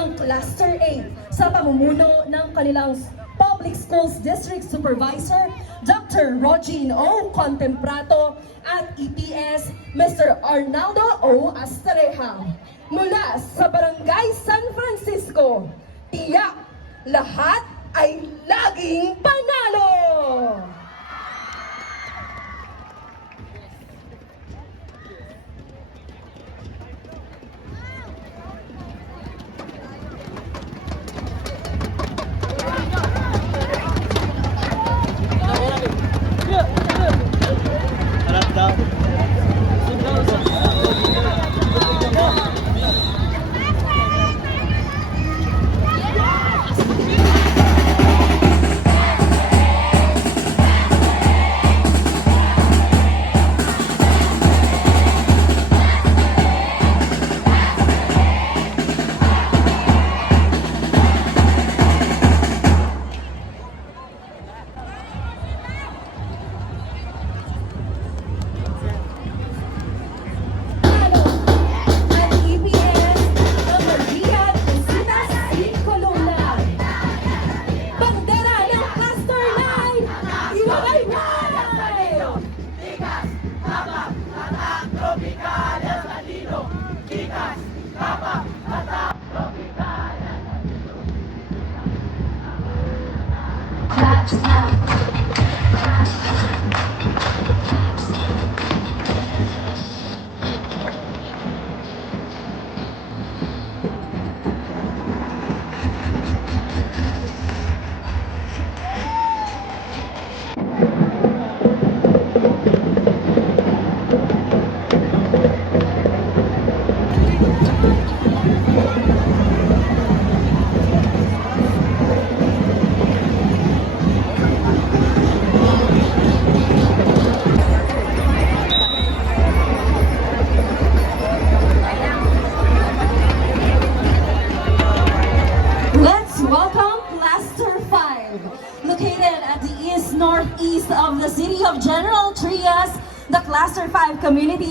ang Cluster A sa pamumuno ng kanilang Public Schools District Supervisor, Dr. Rogin O. Contemprato at EPS, Mr. Arnaldo O. Astareja. Mula sa Barangay San Francisco, tiyak lahat ay laging panalo! Northeast of the city of General Trias, the Cluster 5 community.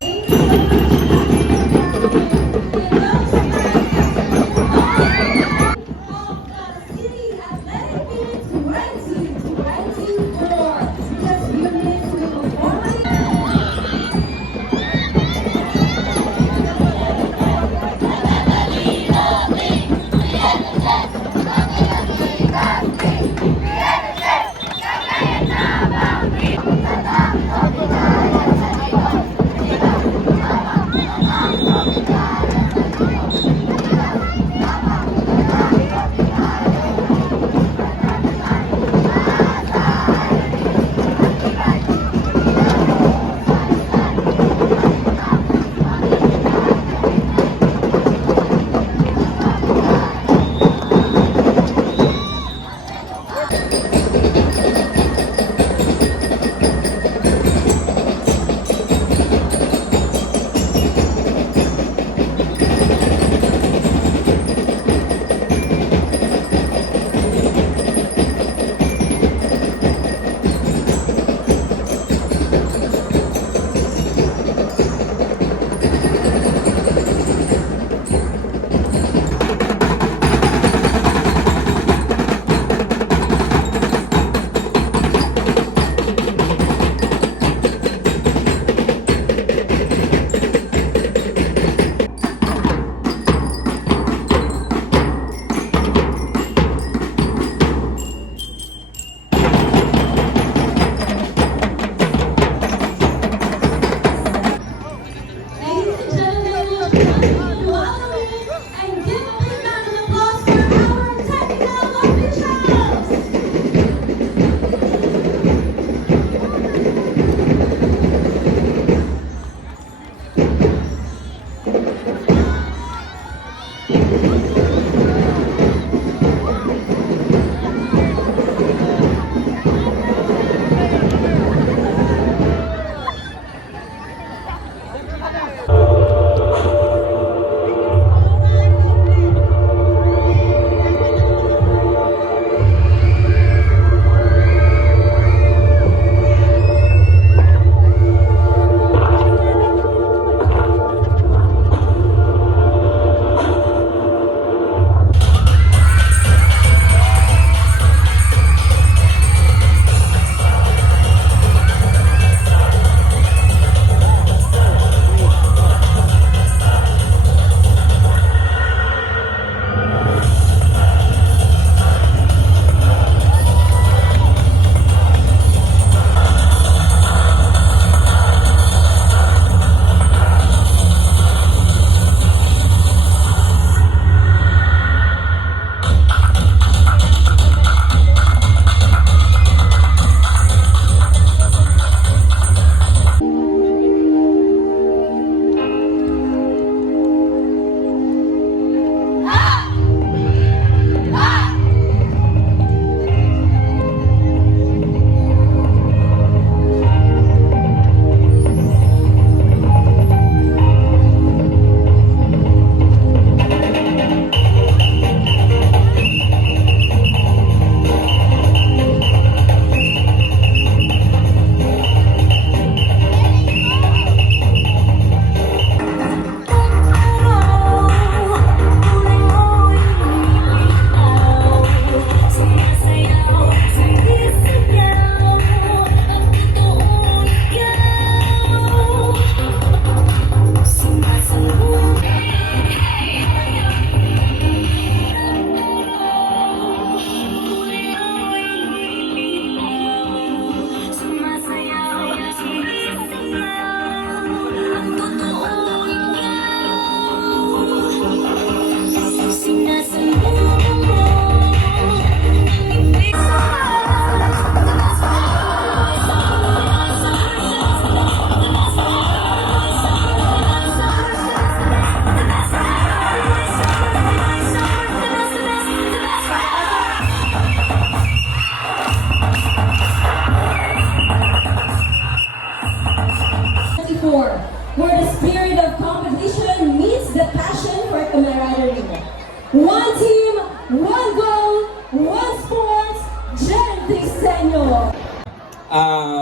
One team, one goal, one sports, Jen Triseño.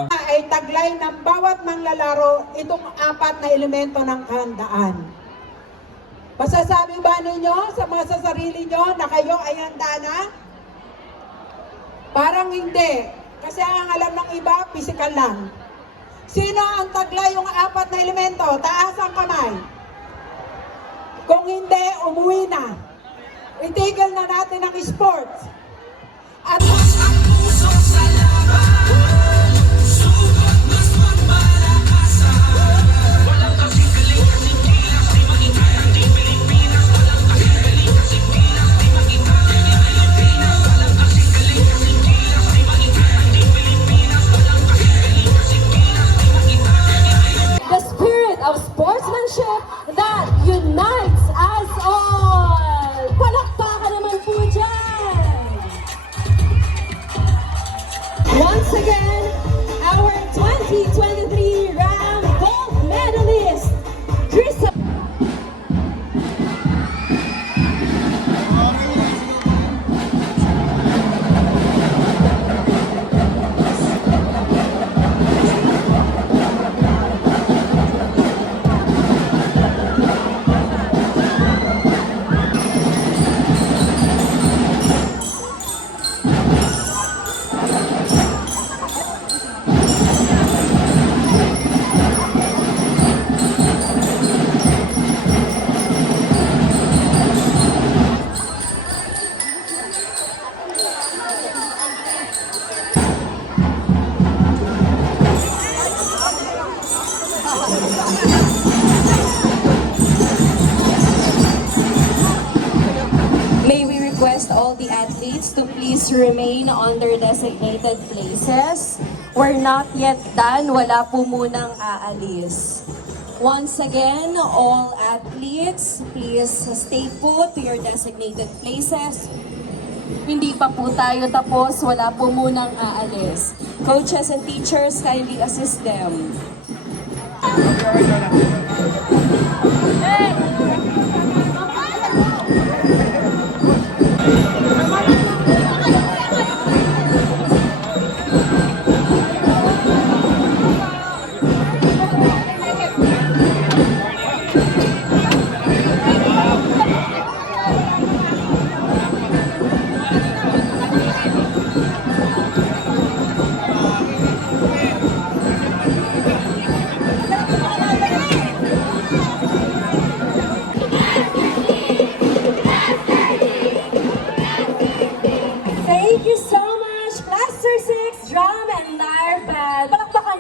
Ay taglay ng bawat manglalaro itong apat na elemento ng kahandaan. Masasabi ba ninyo sa mga sa sarili nyo na kayo ay handa na? Parang hindi. Kasi ang alam ng iba, physical lang. Sino ang taglay yung apat na elemento? Taas ang kamay. Kung hindi, umuwi na. Itigil na natin ang sports. At The spirit of sportsmanship that unites us all. Palakpakan naman po dyan. Once again, our 2023 Ram Gold Medalist, Krista. May we request all the athletes to please remain on their designated places. We're not yet done. Wala po munang aalis. Once again, all athletes, please stay put to your designated places. Hindi pa po tayo tapos. Wala po munang aalis. Coaches and teachers, kindly assist them. Thank you so much, Cluster 6, Drum and Lyre Band. Palakpakan.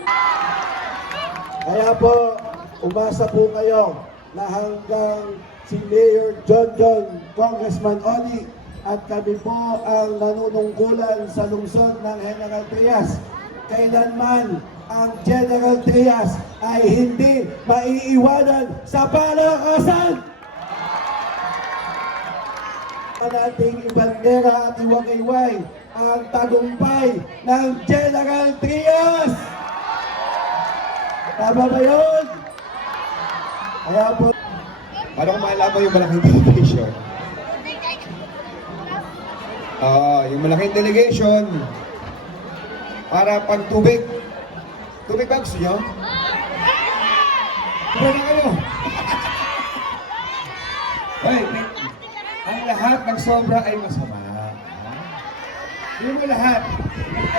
Kaya po, umasa po kayo na hanggang si Mayor John, Congressman Oni, at kami po ang nanunungkulan sa lungsod ng General Trias. Kailanman ang General Trias ay hindi maiiwanan sa palakasan! Nating ibandera at iwagayway ang tagumpay ng General Trias! Tama ba yun? Kaya po, Paano kung malaman yung malaking delegation? Yung malaking delegation para pang tubig. Tubig ba gusto nyo? Tubig na kayo. Ang lahat ng sobra ay masama. Hindi mo lahat.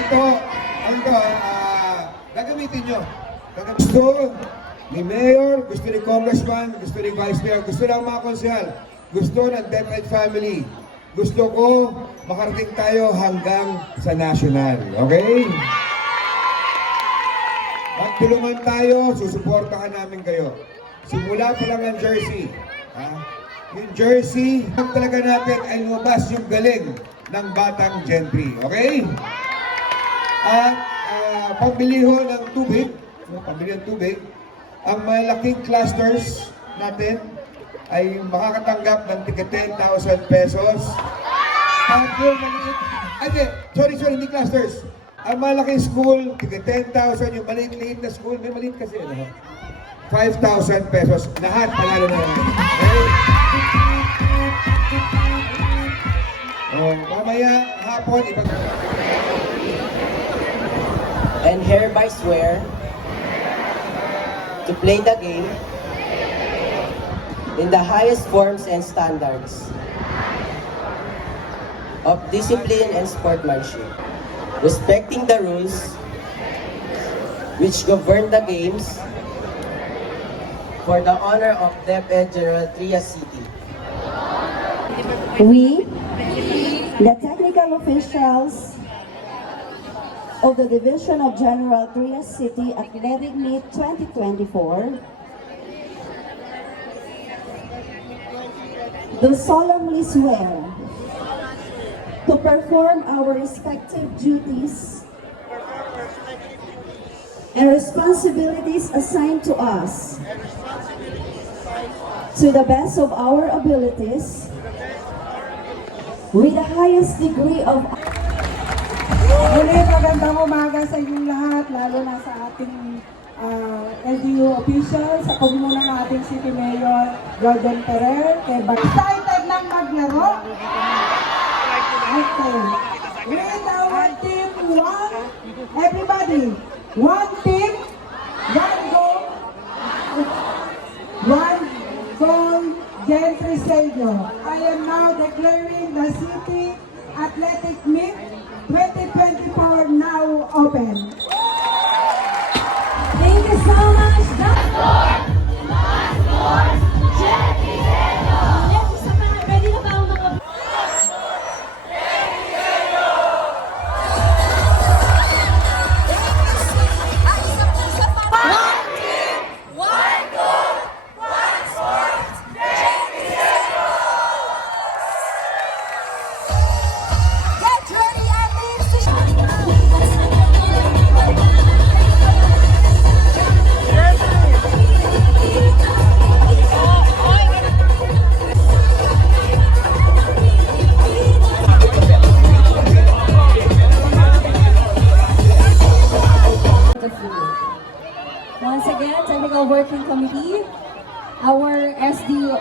Ito, gagamitin nyo. Gusto ni Mayor, gusto ni Congressman, gusto ni Vice Mayor, gusto ng mga konsehal, gusto ng DepEd family. Gusto ko makarating tayo hanggang sa national. Okay? Magtulungan tayo, susuportahan namin kayo. Simula pa lang ang jersey. Yung jersey, ang talaga natin ay lumabas yung galing ng batang gentry. Okay? At pambili ho ng tubig, ang malaking clusters natin ay makakatanggap ng tika 10,000 pesos. At yung maliit, sorry, hindi clusters. Ang malaking school, tika 10,000. Yung maliit-liit na school, may maliit kasi, 5,000 pesos. Lahat, panalo na yan. Okay? Mamaya hapon, and hereby swear to play the game in the highest forms and standards of discipline and sportsmanship, respecting the rules which govern the games for the honor of DepEd General Trias City. We, the technical officials of the Division of General Trias City Athletic Meet 2024, do solemnly swear to perform our respective duties and responsibilities assigned to us to the best of our abilities, with the highest degree of Muli, magandang umaga sa inyong lahat, lalo na sa ating LGU officials, sa pagmumuna ng ating City Mayor, Jordan Ferrer, kay excited ng maglaro. Okay. With our team, everybody, one team, one goal, Gentry Stadium. I am now declaring the City Athletic Meet 2024 now open. Thank you so much, Ready na ba ang mga Once again, Technical Working Committee, our SDO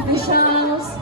officials,